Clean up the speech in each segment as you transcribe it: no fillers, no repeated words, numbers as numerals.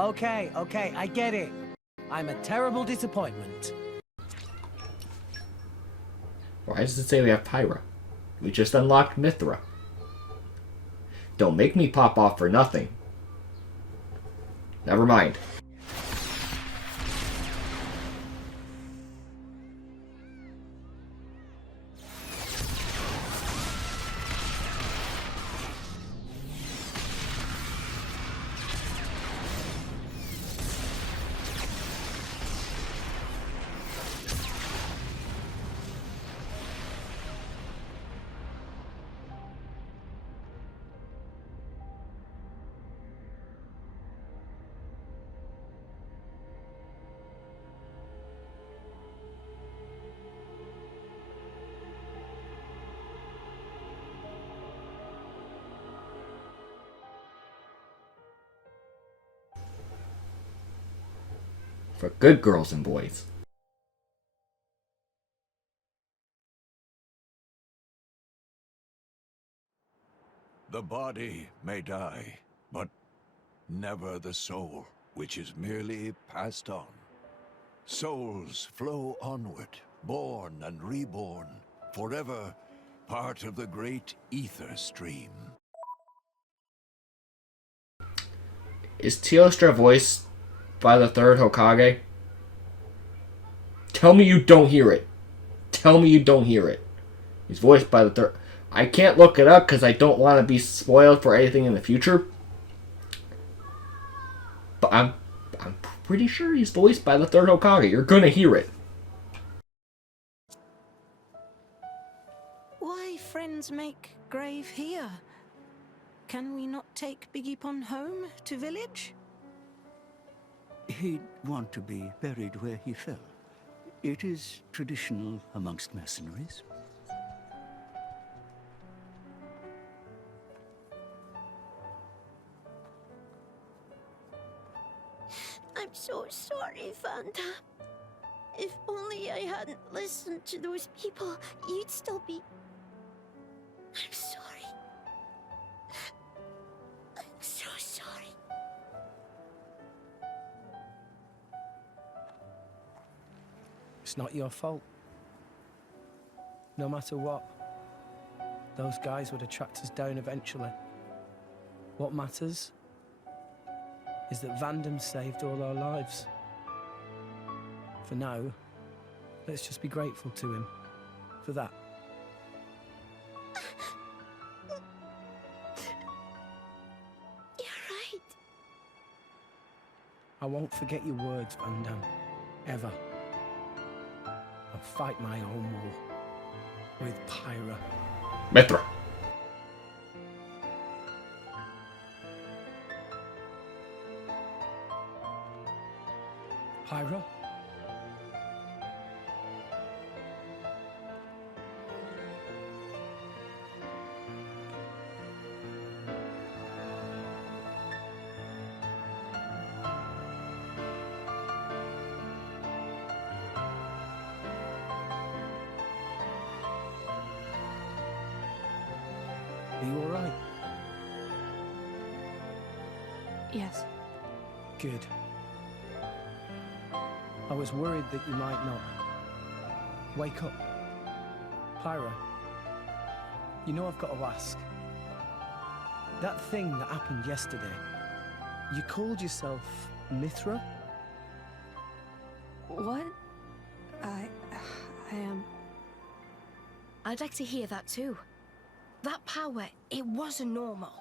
Okay, I get it. I'm a terrible disappointment. Why does it say we have Pyra? We just unlocked Mithra. Don't make me pop off for nothing. Never mind. For good girls and boys. The body may die, but never the soul, which is merely passed on. Souls flow onward, born and reborn, forever part of the great ether stream. Is Teostra voiced by the third Hokage? Tell me you don't hear it. Tell me you don't hear it. He's voiced by the third... I can't look it up because I don't want to be spoiled for anything in the future. But I'm pretty sure he's voiced by the third Hokage. You're gonna hear it. Why friends make grave here? Can we not take Biggie home to village? He'd want to be buried where he fell. It is traditional amongst mercenaries. I'm so sorry, Vanda. If only I hadn't listened to those people, you'd still be... I'm sorry. I'm so sorry. It's not your fault. No matter what, those guys would have tracked us down eventually. What matters is that Vandam saved all our lives. For now, let's just be grateful to him for that. You're right. I won't forget your words, Vandam. Ever. I'll fight my own war. With Pyra. Mithra. Pyra? Are you alright? Yes. Good. I was worried that you might not. Wake up. Pyra, you know I've got to ask. That thing that happened yesterday, you called yourself Mithra? What? I am... I'd like to hear that too. That power, it wasn't normal.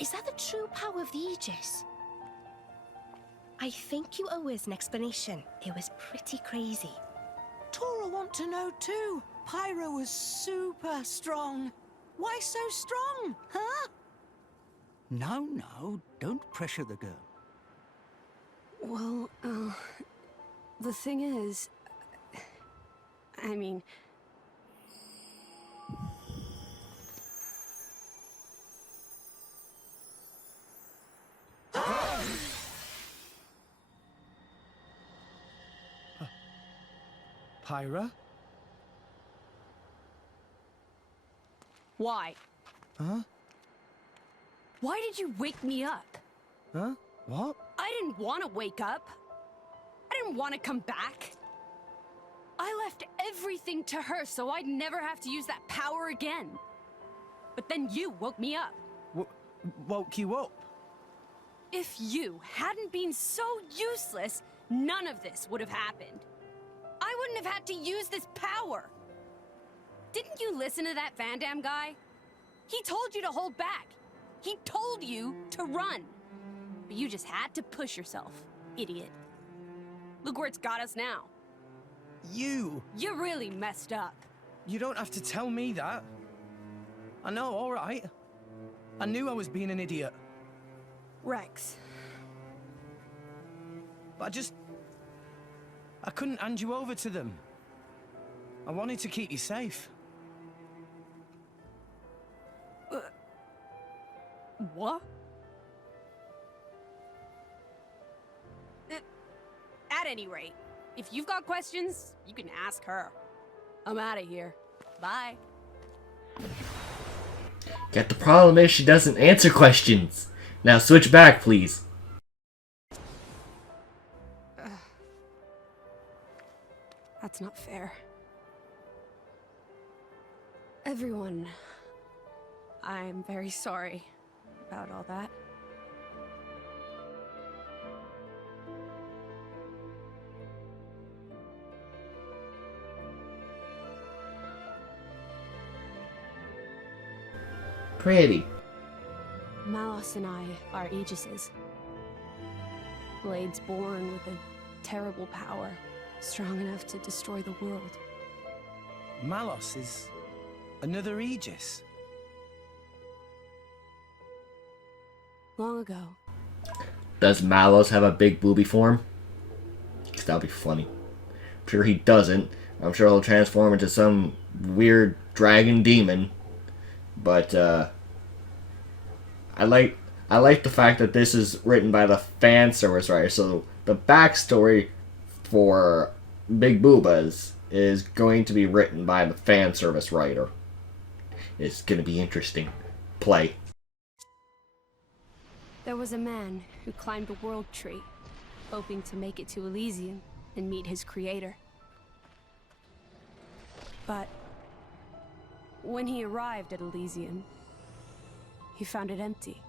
Is that the true power of the Aegis? I think you owe us an explanation. It was pretty crazy. Tora want to know too. Pyro was super strong. Why so strong, huh? No, don't pressure the girl. Well, the thing is... I mean... Pyra? Why? Huh? Why did you wake me up? Huh? What? I didn't want to wake up. I didn't want to come back. I left everything to her so I'd never have to use that power again. But then you woke me up. Woke you up? If you hadn't been so useless, none of this would have happened. I wouldn't have had to use this power. Didn't you listen to that Van Damme guy? He told you to hold back. He told you to run. But you just had to push yourself, idiot. Look where it's got us now. You really messed up. You don't have to tell me that. I know, all right. I knew I was being an idiot. Rex. But I couldn't hand you over to them. I wanted to keep you safe. What? At any rate, if you've got questions, you can ask her. I'm out of here. Bye. Yet the problem is she doesn't answer questions. Now switch back, please. That's not fair. Everyone, I'm very sorry about all that. Pretty. Malos and I are Aegises. Blades born with a terrible power, strong enough to destroy the world. Malos is another Aegis. Long ago. Does Malos have a big booby form? Because that'd be funny. I'm sure he doesn't. I'm sure he'll transform into some weird dragon demon. But, I like the fact that this is written by the fan service writer. So the backstory for Big Boobas is going to be written by the fan service writer. It's going to be interesting. Play. There was a man who climbed the world tree, hoping to make it to Elysium and meet his creator. But when he arrived at Elysium, he found it empty.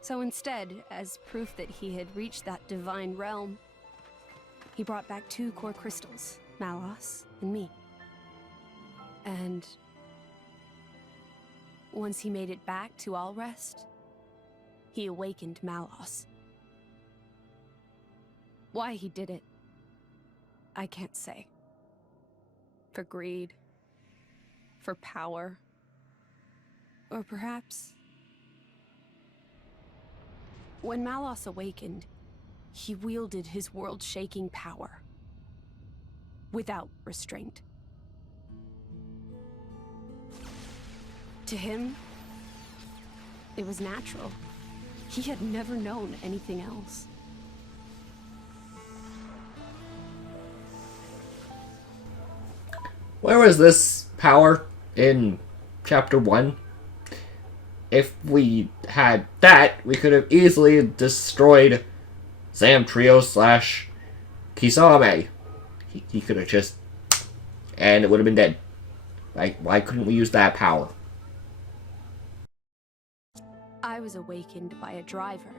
So instead, as proof that he had reached that divine realm, he brought back 2 core crystals, Malos and me. And once he made it back to Allrest, he awakened Malos. Why he did it, I can't say. For greed, for power, or perhaps... When Malos awakened, he wielded his world-shaking power without restraint. To him, it was natural. He had never known anything else. Where was this power in Chapter 1? If we had that, we could have easily destroyed Zamtrio / Kisame. He could have just... And it would have been dead. Like, why couldn't we use that power? I was awakened by a driver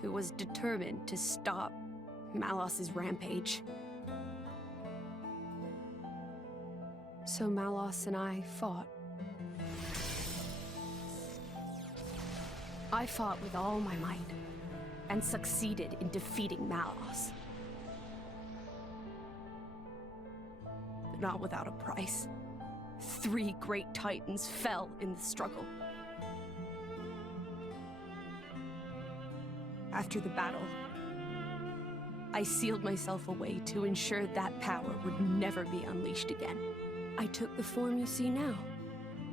who was determined to stop Malos's rampage. So Malos and I fought. I fought with all my might and succeeded in defeating Malos. But not without a price. 3 great titans fell in the struggle. After the battle, I sealed myself away to ensure that power would never be unleashed again. I took the form you see now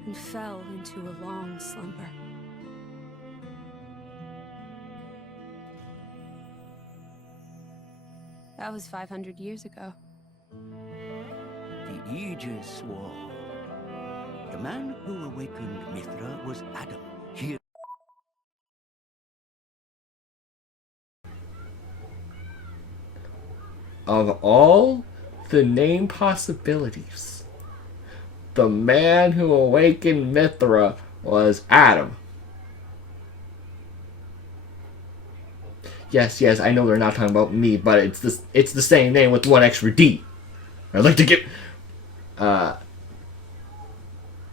and fell into a long slumber. That was 500 years ago. The Aegis War. The man who awakened Mithra was Adam. He of all the name possibilities, the man who awakened Mithra was Adam. Yes, I know they're not talking about me, but it's the same name with one extra D. I'd like to get... I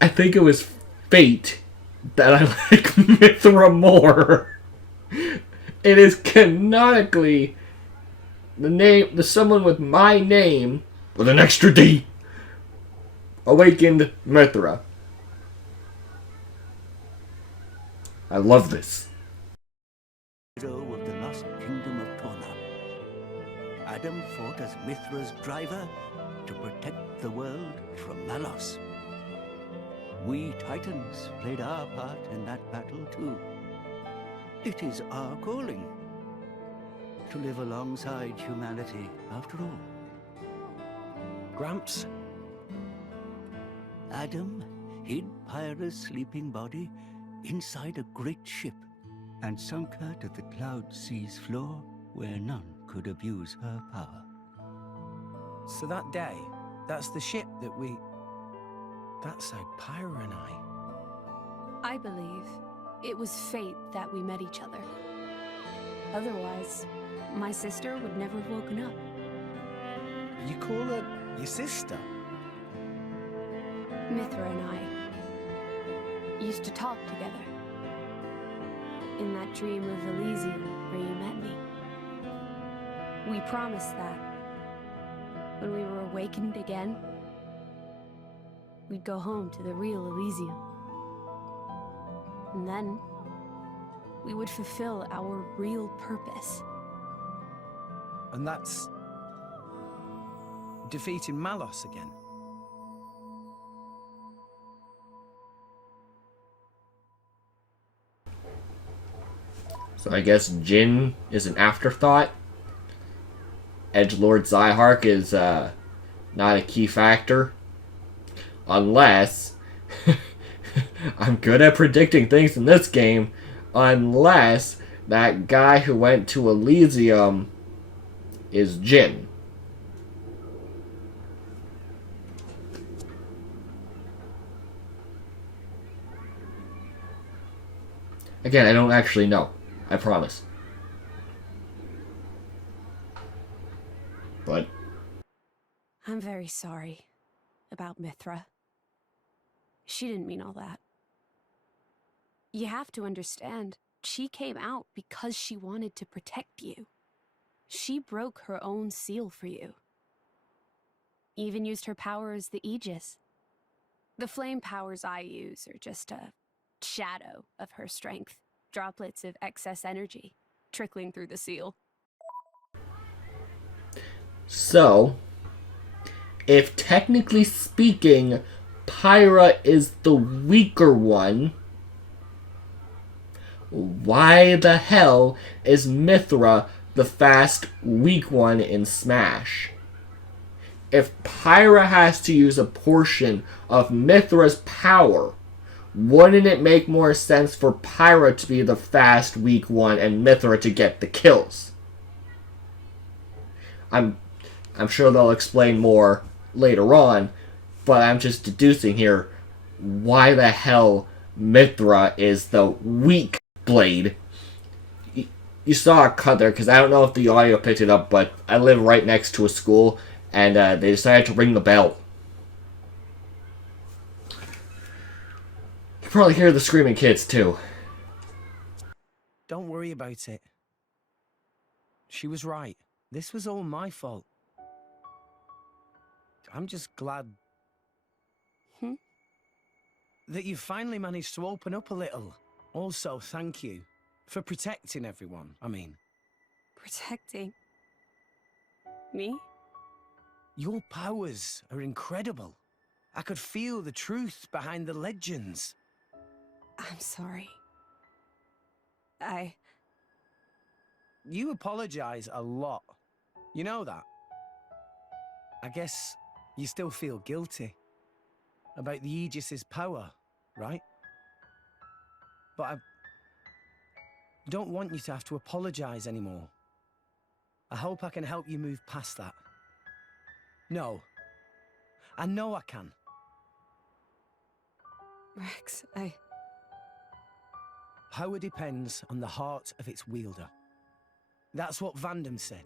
think it was fate that I like Mithra more. It is canonically the someone with my name with an extra D awakened Mithra. I love this. Hero of the lost kingdom of Torna. Adam fought as Mithra's driver to protect the world from Malos. We Titans played our part in that battle too. It is our calling to live alongside humanity after all. Gramps? Adam hid Pyra's sleeping body inside a great ship and sunk her to the cloud sea's floor where none could abuse her power. So that day, that's the ship that we... That's how Pyra and I believe it was fate that we met each other. Otherwise, my sister would never have woken up. You call her your sister? Mithra and I used to talk together. In that dream of Elysium where you met me. We promised that when we were awakened again, we'd go home to the real Elysium. And then we would fulfill our real purpose. And that's... defeating Malos again? So I guess Jin is an afterthought. Edgelord Zyhark is not a key factor. Unless... I'm good at predicting things in this game. Unless that guy who went to Elysium is Jin. Again, I don't actually know. I promise. But I'm very sorry about Mithra. She didn't mean all that. You have to understand, she came out because she wanted to protect you. She broke her own seal for you. Even used her power as the Aegis. The flame powers I use are just a shadow of her strength. Droplets of excess energy trickling through the seal. so, if technically speaking, Pyra is the weaker one, why the hell is Mithra the fast, weak one in Smash? If Pyra has to use a portion of Mithra's power, wouldn't it make more sense for Pyra to be the fast, weak one and Mithra to get the kills? I'm sure they'll explain more later on, but I'm just deducing here why the hell Mithra is the weak blade. You saw a cut there, because I don't know if the audio picked it up, but I live right next to a school, and they decided to ring the bell. You can probably hear the screaming kids, too. Don't worry about it. She was right. This was all my fault. I'm just glad... that you finally managed to open up a little. Also, thank you for protecting everyone, I mean. Protecting me? Your powers are incredible. I could feel the truth behind the legends. I'm sorry. You apologize a lot. You know that? I guess you still feel guilty about the Aegis's power, right? But I don't want you to have to apologize anymore. I hope I can help you move past that. No. I know I can. Rex, Power depends on the heart of its wielder. That's what Vandam said.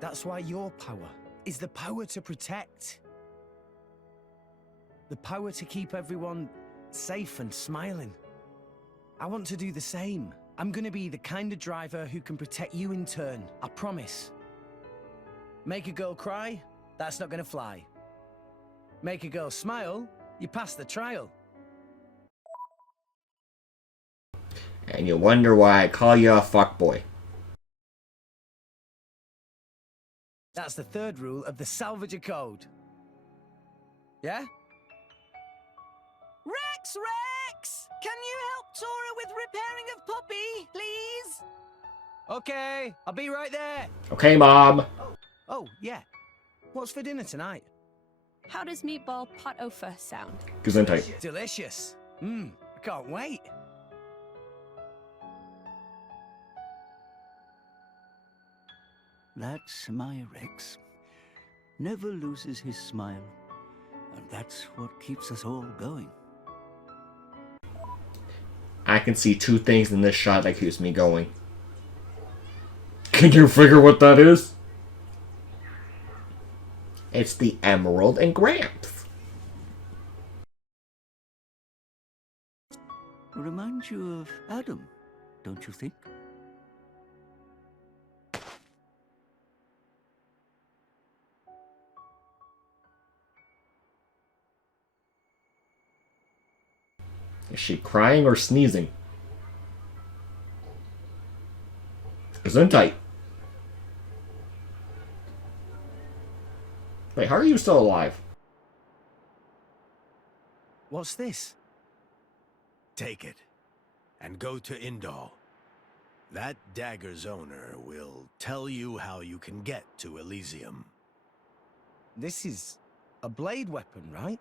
That's why your power is the power to protect. The power to keep everyone safe and smiling. I want to do the same. I'm gonna be the kind of driver who can protect you in turn, I promise. Make a girl cry? That's not gonna fly. Make a girl smile? You pass the trial. And you wonder why I call you a fuckboy. That's the third rule of the Salvager Code. Yeah? Rex! Can you help Tora with repairing of Poppy, please? Okay, I'll be right there. Okay, Mom. Oh, yeah. What's for dinner tonight? how does meatball pot au feu sound? Gesundheit. Delicious. I can't wait. That's my Rex. Never loses his smile. And that's what keeps us all going. I can see two things in this shot that keeps me going. Can you figure what that is? It's the Emerald and Gramps. Reminds you of Adam, don't you think? Is she crying or sneezing? Gesundheit. Wait, how are you still alive? What's this? Take it, and go to Indal. That dagger's owner will tell you how you can get to Elysium. This is a blade weapon, right?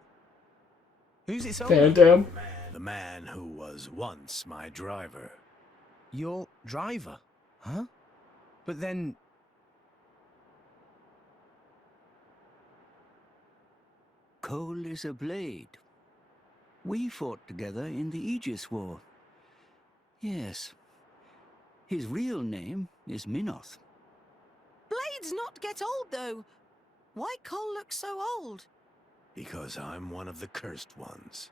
Who's its owner? Van Damme. The man who was once my driver. Your driver, huh? But then... Cole is a blade. We fought together in the Aegis War. Yes. His real name is Minoth. Blades not get old, though. Why Cole look so old? Because I'm one of the cursed ones.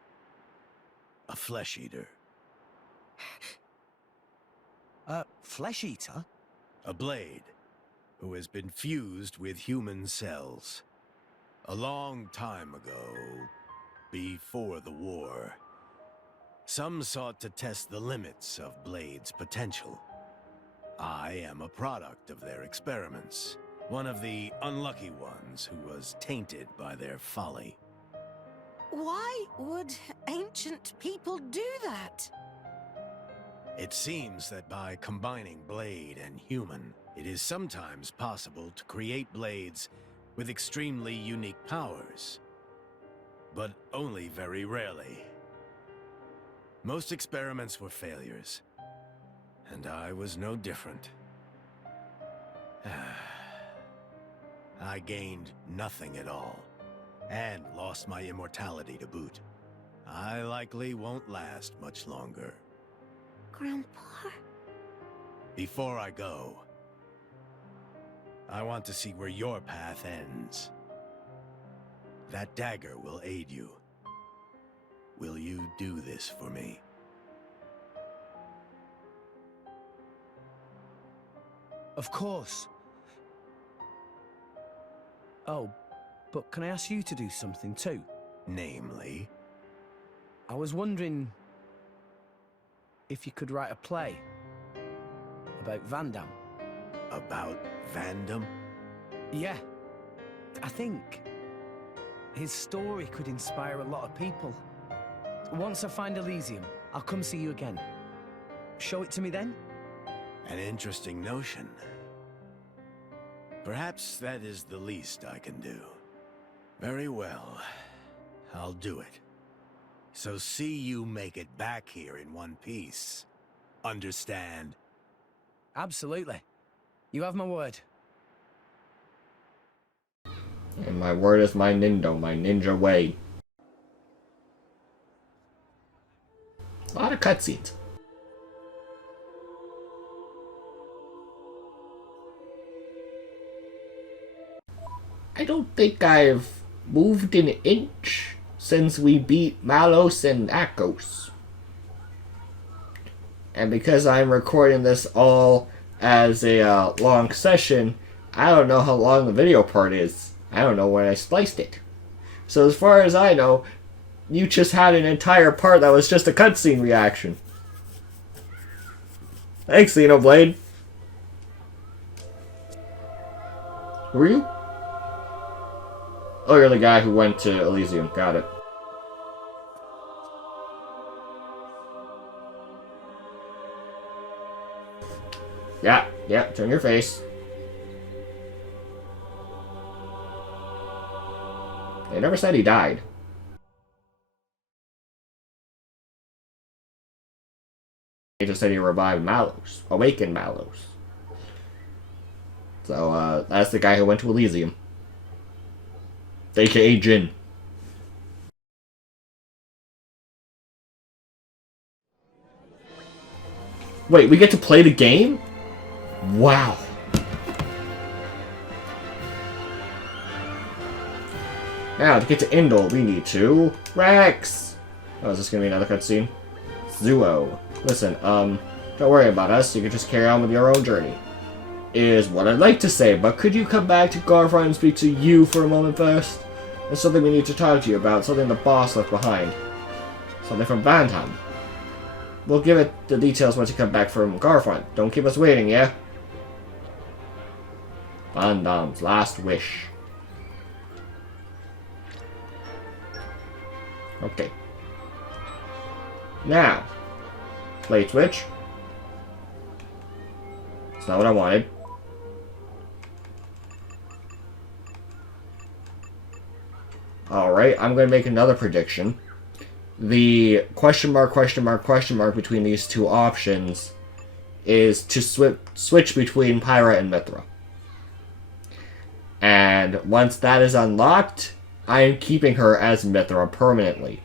A flesh eater. Flesh eater? A blade who has been fused with human cells. A long time ago, before the war, some sought to test the limits of Blade's potential. I am a product of their experiments, one of the unlucky ones who was tainted by their folly. Why would ancient people do that? It seems that by combining blade and human, it is sometimes possible to create blades with extremely unique powers. But only very rarely. Most experiments were failures, and I was no different. I gained nothing at all, and lost my immortality to boot. I likely won't last much longer. Grandpa? Before I go, I want to see where your path ends. That dagger will aid you. Will you do this for me? Of course. Oh, but can I ask you to do something too? Namely? I was wondering if you could write a play about Vandam. About Vandam? Yeah. I think his story could inspire a lot of people. Once I find Elysium, I'll come see you again. Show it to me then? An interesting notion. Perhaps that is the least I can do. Very well. I'll do it. So see you make it back here in one piece. Understand? Absolutely. You have my word. And my word is my ninja way. A lot of cutscenes. I don't think I've moved an inch since we beat Malos and Akos. And because I'm recording this all as a long session, I don't know how long the video part is. I don't know when I spliced it. So as far as I know, you just had an entire part that was just a cutscene reaction. Thanks, Xenoblade. Who are you? Oh, you're the guy who went to Elysium. Got it. Yeah, turn your face. They never said he died. They just said he revived Malos. Awakened Malos. So, that's the guy who went to Elysium. AKA Jin. Wait, we get to play the game? Wow. Now, to get to Indol, we need to... Rex! Oh, is this gonna be another cutscene? Zuo. Listen, don't worry about us. You can just carry on with your own journey. Is what I'd like to say, but could you come back to Garfron and speak to you for a moment first? There's something we need to talk to you about, something the boss left behind. Something from Vandham. We'll give it the details once you come back from Garfron. Don't keep us waiting, yeah? Vandham's last wish. Okay. Now, play Twitch. It's not what I wanted. Alright, I'm going to make another prediction. The question mark between these two options is to switch between Pyra and Mithra. And once that is unlocked, I am keeping her as Mithra permanently.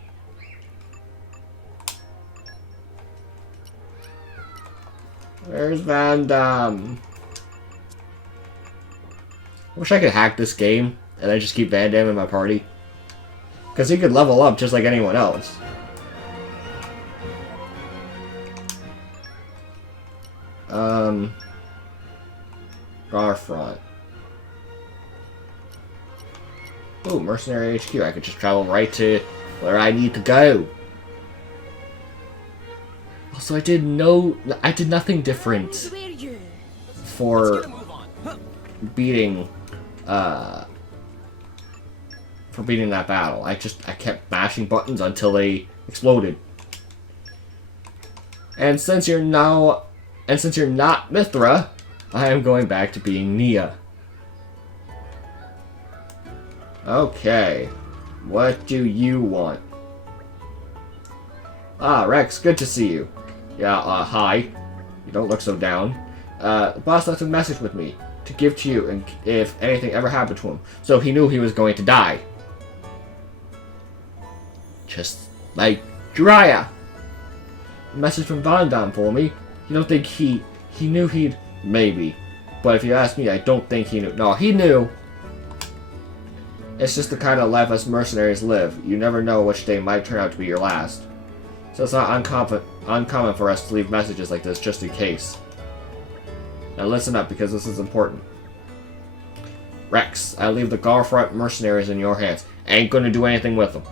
Where's Vandam? I wish I could hack this game and then just keep Vandam in my party. Because he could level up just like anyone else. Garfront. Ooh, Mercenary HQ. I could just travel right to where I need to go. Also, I did nothing different for beating that battle. I kept mashing buttons until they exploded. And since you're not Mithra, I am going back to being Nia. Okay. What do you want? Ah, Rex, good to see you. Yeah, hi. You don't look so down. The boss left a message with me to give to you and if anything ever happened to him. So he knew he was going to die. Just like Jiraiya. A message from Vandam for me. You don't think he knew he'd... Maybe. But if you ask me, I don't think he knew. No, he knew. It's just the kind of life us mercenaries live. You never know which day might turn out to be your last. So it's not uncommon for us to leave messages like this just in case. Now listen up, because this is important. Rex, I leave the Garfront mercenaries in your hands. Ain't gonna do anything with them.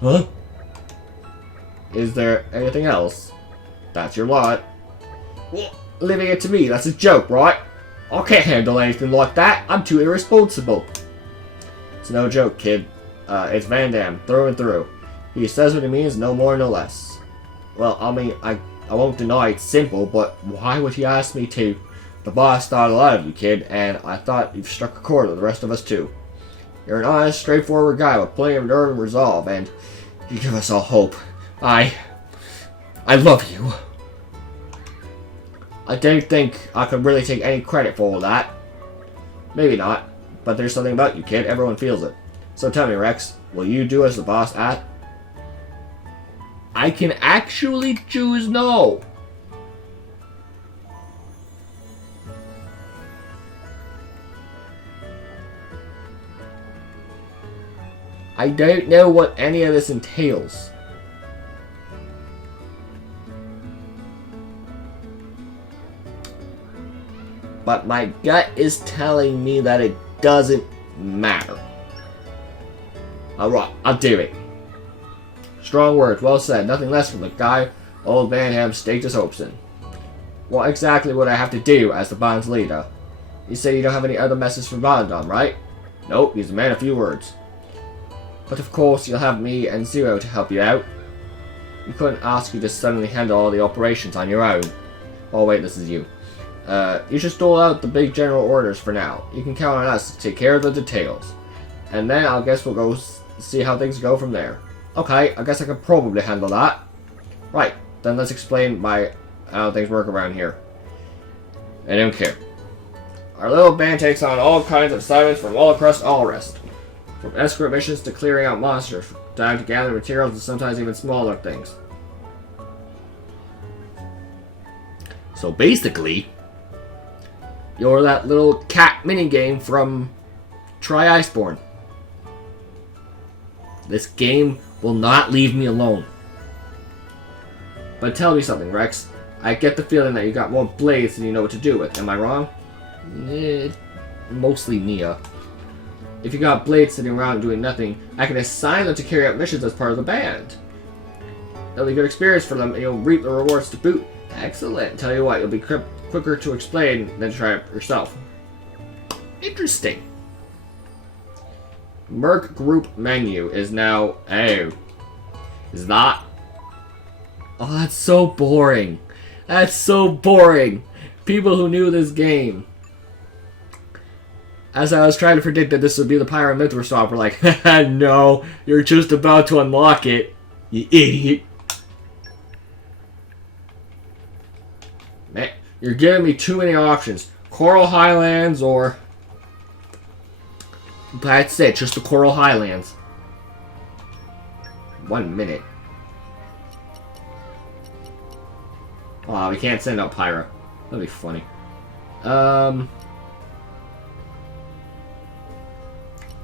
Huh? Is there anything else? That's your lot. Leaving it to me, that's a joke, right? I can't handle anything like that. I'm too irresponsible. It's no joke, kid. It's Vandam, through and through. He says what he means, no more, no less. Well, I mean, I won't deny it's simple, but why would he ask me to? The boss thought a lot of you, kid, and I thought you've struck a chord with the rest of us, too. You're an honest, straightforward guy with plenty of nerve and resolve, and you give us all hope. I love you. I don't think I could really take any credit for all that. Maybe not, but there's something about you, kid. Everyone feels it. So tell me, Rex, will you do as the boss at? I can actually choose no. I don't know what any of this entails. But my gut is telling me that it doesn't matter. Alright, I'll do it. Strong words, well said. Nothing less from the guy old Van Ham staked his hopes in. What exactly would I have to do as the bond's leader? You say you don't have any other message for Bondom, right? Nope, he's a man of few words. But of course, you'll have me and Zero to help you out. We couldn't ask you to suddenly handle all the operations on your own. Oh wait, this is you. You just dole out the big general orders for now. You can count on us to take care of the details. And then I guess we'll go see how things go from there. Okay, I guess I can probably handle that. Right, then let's explain how things work around here. I don't care. Our little band takes on all kinds of assignments from all across Allrest. From escort missions to clearing out monsters, down to gathering materials and sometimes even smaller things. So basically, you're that little cat minigame from Try Iceborne. This game will not leave me alone. But tell me something, Rex. I get the feeling that you got more blades than you know what to do with. Am I wrong? Mostly Nia. If you got blades sitting around doing nothing, I can assign them to carry out missions as part of the band. It'll be good experience for them, and you'll reap the rewards to boot. Excellent. Tell you what, you'll be quicker to explain than to try it yourself. Interesting. Merc group menu is now... Oh. Is that... Oh, that's so boring. That's so boring. People who knew this game. As I was trying to predict that this would be the Pyro Mithra swap, we're like, haha, no, you're just about to unlock it, you idiot. Man, you're giving me too many options. Coral Highlands or... That's it, just the Coral Highlands. 1 minute. Aw, we can't send out Pyra. That'd be funny.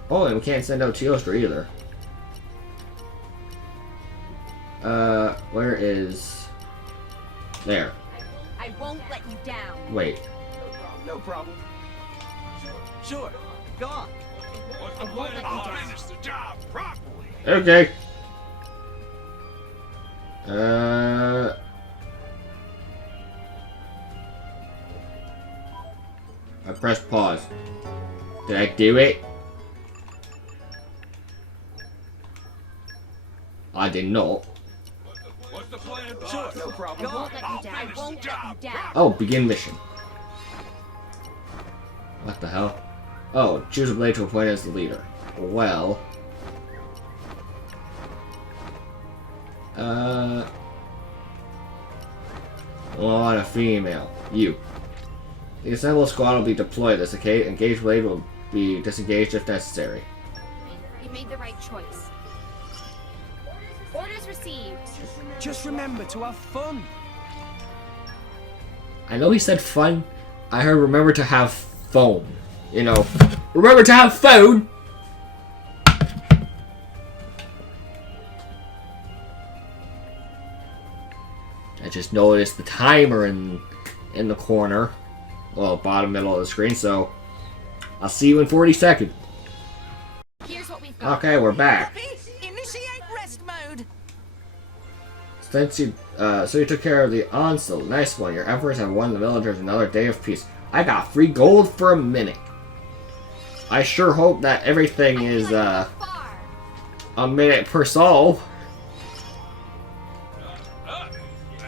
Oh, and we can't send out Teostra either. Where is... There. I won't let you down. Wait. No problem. Sure. Go on. I won't let you down. Finish the job properly. Okay. I pressed pause. Did I do it? I did not. What's the plan, boss? Sure. No problem. I won't let you down. I won't let you down. Oh, begin mission. What the hell? Oh, choose a blade to appoint as the leader. Well... on a female. You. The assembled squad will be deployed this okay? Engaged blade will be disengaged if necessary. You made the right choice. Orders received. Just remember to have fun. I know he said fun. I heard remember to have phone. You know, remember to have phone! I just noticed the timer in the corner. Well, bottom middle of the screen, so I'll see you in 40 seconds. Here's what we've got. Okay, we're back. Copy. Initiate rest mode. Since you, so you took care of the onslaught. Nice one. Your efforts have won the villagers another day of peace. I got free gold for a minute. I sure hope that everything is, a minute per soul.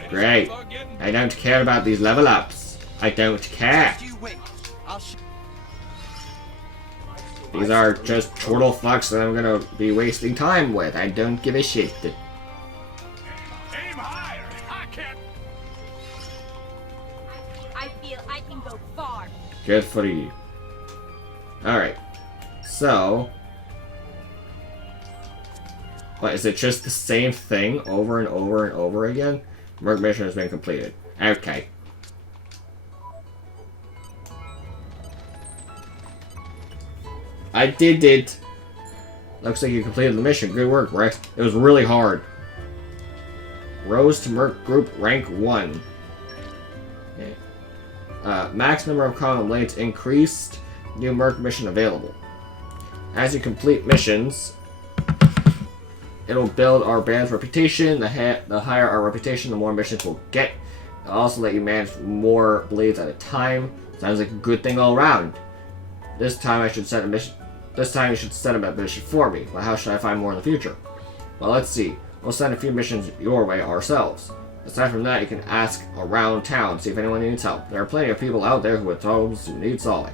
Great. I don't care about these level ups. I don't care. These are just turtle fucks that I'm gonna be wasting time with. I don't give a shit. Aim higher. I can't. I feel I can go far. Good for you. Alright. So... What, is it just the same thing over and over and over again? Merc mission has been completed. Okay. I did it! Looks like you completed the mission. Good work, Rex. It was really hard. Rose to Merc Group Rank 1. Okay. Max number of common blades increased. New Merc mission available. As you complete missions, it'll build our band's reputation. The higher our reputation, the more missions we'll get. It'll also let you manage more blades at a time. Sounds like a good thing all around. This time I should set a mission. This time you should set a mission for me. But how should I find more in the future? Well, let's see. We'll send a few missions your way ourselves. Aside from that, you can ask around town, see if anyone needs help. There are plenty of people out there who need solving.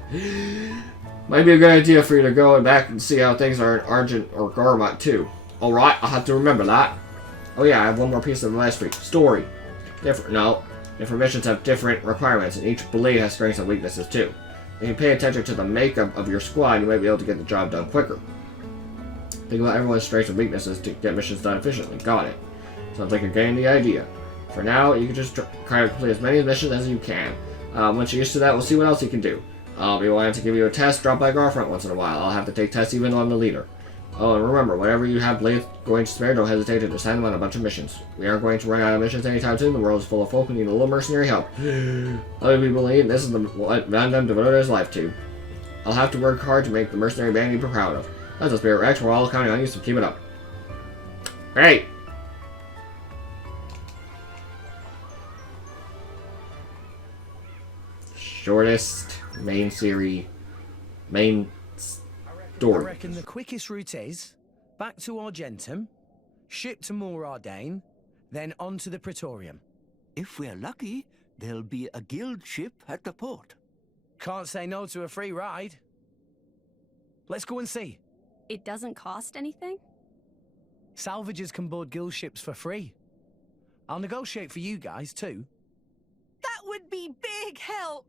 Might be a good idea for you to go back and see how things are in Argent or Garmont too. Alright, I'll have to remember that. Oh yeah, I have one more piece of advice for you. Story. Different missions have different requirements, and each blade has strengths and weaknesses too. If you pay attention to the makeup of your squad, you might be able to get the job done quicker. Think about everyone's strengths and weaknesses to get missions done efficiently. Got it. Sounds like you're getting the idea. For now, you can just try to complete as many missions as you can. Once you're used to that, we'll see what else you can do. I'll be wanting to give you a test, drop by Garfront once in a while. I'll have to take tests even though I'm the leader. Oh, and remember, whenever you have blades going to spare, don't hesitate to send them on a bunch of missions. We aren't going to run out of missions anytime soon. The world is full of folk who need a little mercenary help. Other people need, this is what Van Damme devoted his life to. I'll have to work hard to make the mercenary band you'd be proud of. That's a spirit, Rex. We're all counting on you, so keep it up. Great! Shortest main story. I reckon the quickest route is back to Argentum, ship to Morardane, then on to the Praetorium. If we're lucky, there'll be a guild ship at the port. Can't say no to a free ride. Let's go and see. It doesn't cost anything? Salvagers can board guild ships for free. I'll negotiate for you guys, too. That would be big help.